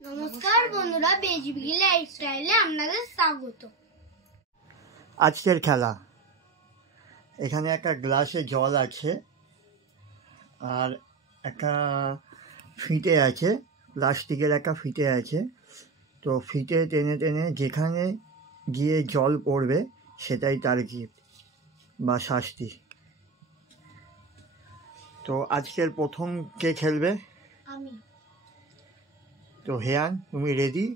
নমস্কার বন্ধুরা, বেজিবিগি লাইফস্টাইলে আপনাদের স্বাগত। আজকের খেলা, এখানে একটা গ্লাসে জল আছে আর একটা ফিতে আছে, প্লাস্টিকের একটা ফিতে আছে। তো ফিতে টেনে টেনে যেখানে গিয়ে জল পড়বে সেটাই তার গিফট বা শাস্তি। তো আজকের প্রথম কে খেলবে? আমি। তো হেয়ান, তুমি রেডি?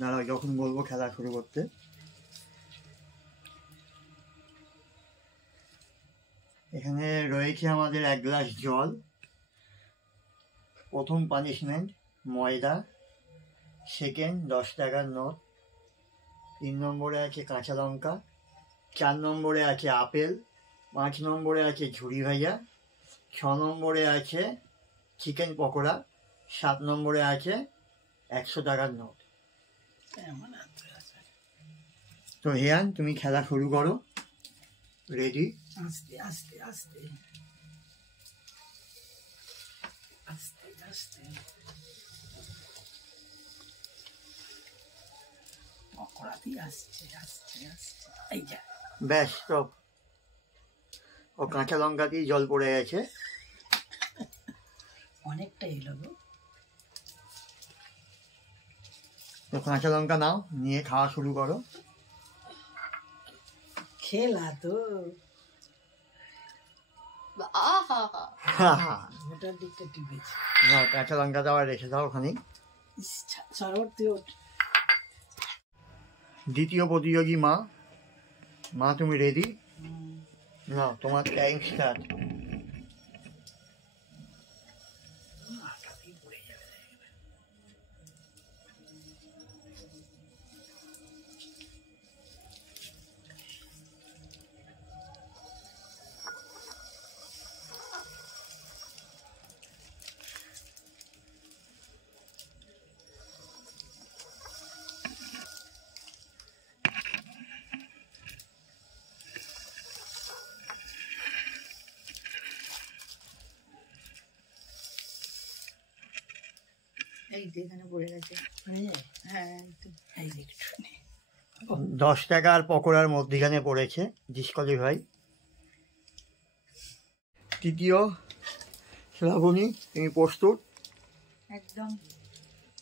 দাঁড়াও, যখন বলবো খেলা শুরু করতে। এখানে রয়েছে আমাদের এক গ্লাস জল। প্রথম পানিশমেন্ট ময়দা, সেকেন্ড 10 টাকার নোট, 3 নম্বরে আছে কাঁচা লঙ্কা, 4 নম্বরে আছে আপেল, 5 নম্বরে আছে ঝুড়ি ভাজা, 6 নম্বরে আছে চিকেন পকোড়া, 7 নম্বরে আছে 100 টাকার নোট। তো হেয়ান, তুমি খেলা শুরু করো। রেডি? আস্তে আস্তে আস্তে আস্তে আস্তে পকোড়া দিয়ে আসছে আস্তে আস্তে। এই যা, ব্যাস, স্টপ। ও কাঁচা লঙ্কা দিয়ে জল পড়ে গেছে। অনেকটা এলো গো। তো কাঁচা লঙ্কা নাও, নিয়ে খাওয়া শুরু করো। খেলা তো ওটার দিকটা টিপেছে। না, কাঁচা লঙ্কাটা আবার রেখে দাও ওখানে। সরোর তুই ওঠ। দ্বিতীয় প্রতিযোগী মা। মা, তুমি রেডি? না, তোমার টাইম স্টার্ট। এই যে এখানে পড়ে গেছে। হ্যাঁ, এই যে একটু 10 টাকার পকোড়ার মধ্যখানে পড়েছে, ডিসকোয়ালিফাই। তৃতীয় শ্রাবণী, তুমি প্রস্তুত? একদম।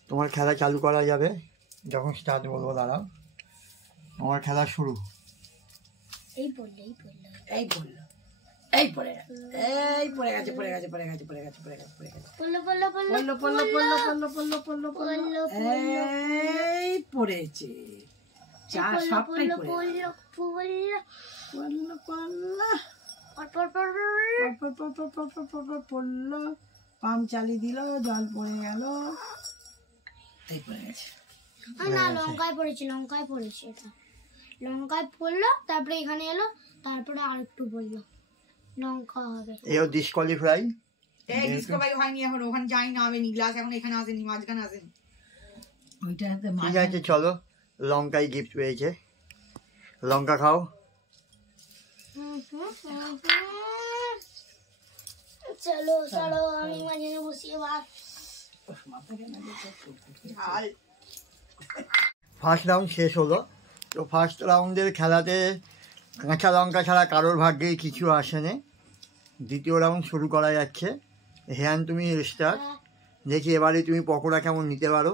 তোমার খেলা চালু করা যাবে যখন স্টার্ট বলবো। দাঁড়াও, তোমার খেলা শুরু। এই পড়লো এই পড়লো এই পড়লো, এই পড়ে গেছে, এই পড়ে গেছে পড়ে গেছে পড়ে গেছে পড়ে গেছে পড়ে গেছে পড়ে গেছে পড়লো পড়লো পড়লো পড়লো পড়লো পড়লো পড়লো পড়লো পড়লো, এই পড়েছে। চা সবটাই পড়ে পড়লো পড়লো পড়লো পড়লো পড়লো, পাম্প চালিয়ে দিল, জল পড়ে গেল, এই পড়ে গেছে। না, লঙ্কায় পড়েছে, লঙ্কায় পড়েছে। এটা লঙ্কায় পড়লো, তারপরে এখানে এলো, তারপরে আর একটু পড়লো। লঙ্কা হবে। এও ডিসকোয়ালিফাই। এই ডিসকভারি হয়নি এখন, ওখানে যাই না হবে নি, গ্লাস এখন এখানে আসেনি, মাঝখানে আসেনি। ওইটাতে ঠিক আছে, চলো, লঙ্কাই গিফট পেয়েছে। লঙ্কা খাও। চলো চলো, আমি মাঝে বসিয়ে ভাত। ঝাল। ফার্স্ট রাউন্ড শেষ হলো। তো ফার্স্ট রাউন্ডের খেলাতে কাঁচা লঙ্কা ছাড়া কারোর ভাগ্যেই কিছু আসেনি। দ্বিতীয় রাউন্ড শুরু করা যাচ্ছে। হেয়ান, তুমি স্টার্ট। দেখি এবারে তুমি পকোড়া কেমন নিতে পারো।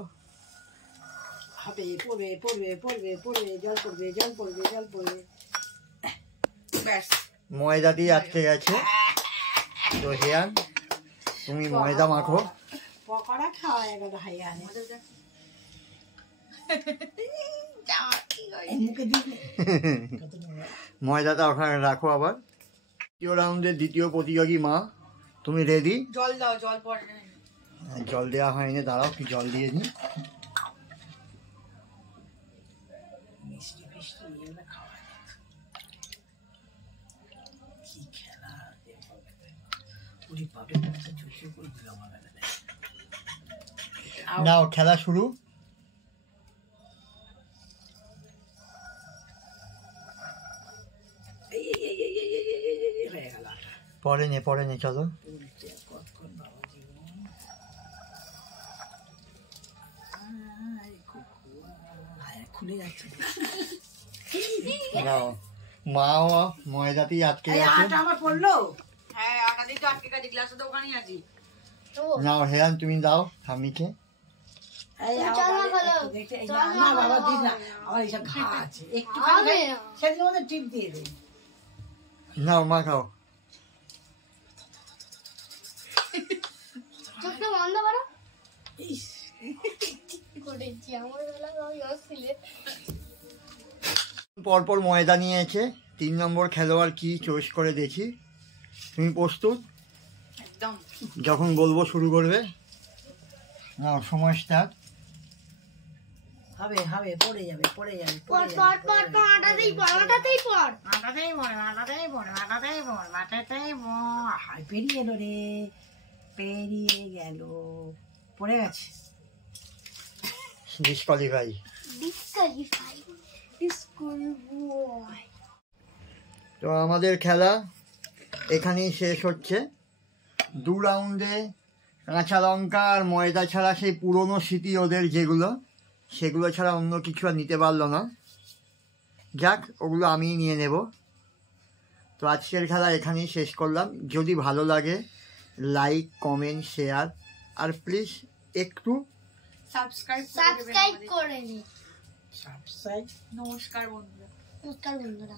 হবে, পড়বে পড়বে পড়বে পড়বে, জল পড়বে জল পড়বে জল পড়বে। ব্যাস, ময়দা দিয়ে আটকে গেছে। তো হেয়ান, তুমি ময়দা মাখো। পকোড়া খাওয়া গেল হাইয়া মুখে দিলে ময়দাটা ওখানে রাখো আবার। দ্বিতীয় রাউন্ডের দ্বিতীয় প্রতিযোগী মা, তুমি রেডি? জল দাও, জল পড়ে। জল দেওয়া হয়নি, দাঁড়াও, কি জল দিয়ে দিই। মিষ্টি ফিষ্টি এগুলো খাওয়া কি খেলা পুরি পাবে চুচু করে দিলাম আমার। নাও, খেলা শুরু। হয়ে গেল। পরে নে, চলো। খুলে যাচ্ছে। নাও, মাও ময়দাতেই আটকে এই গেছে। আটা আমার পড়লো। হ্যাঁ আটা দিয়ে তো আটকে গেছে, গ্লাসটা তো ওখানেই আছে। নাও হেরান, তুমি দাও ঠাম্মিকে। এই চল না আবার ভালো। একটু দেখতে- এই চল না, না না বাবা ভালো। দিস না, আমার এইসব ঘা আছে। একটু হবে না। সেদিন মধ্যে টিপ দিয়ে দে। নাও মা খাও। চোখটা বন্ধ করো। ইস, করেছি আমার বেলা সব আসছিলে। পরপর ময়দা নিয়েছে। 3 নম্বর খেলোয়াড় কি চয়েস করে দেখি। তুমি প্রস্তুত? একদম। যখন বলবো শুরু করবে। নাও, সময় স্টার্ট। হবে হবে, পড়ে যাবে পড়ে যাবে পর পড়ে পর যাবে, পর পড়ে পর আটাতেই পর আটাতেই পর। আটাতেই পড়ে আটাতেই পড়ে আটাতেই পড়ে আটাতেই পড়ে। হাই, পেরিয়ে এলো রে, পেরিয়ে গেল, পড়ে গেছে। ডিসকোয়ালিফাই। Disqualify school boy. তো আমাদের খেলা এখানেই শেষ হচ্ছে। 2 রাউন্ডে কাঁচা লঙ্কা আর ময়দা ছাড়া সেই পুরনো স্মৃতি ওদের যেগুলো, সেগুলো ছাড়া অন্য কিছু আর নিতে পারলো না। যাক, ওগুলো আমিই নিয়ে নেব। তো আজকের খেলা এখানেই শেষ করলাম। যদি ভালো লাগে লাইক, কমেন্ট, শেয়ার আর প্লিজ একটু সাবস্ক্রাইব করে নিন। সাবস্ক্রাইব। নমস্কার বন্ধুরা। নমস্কার বন্ধুরা।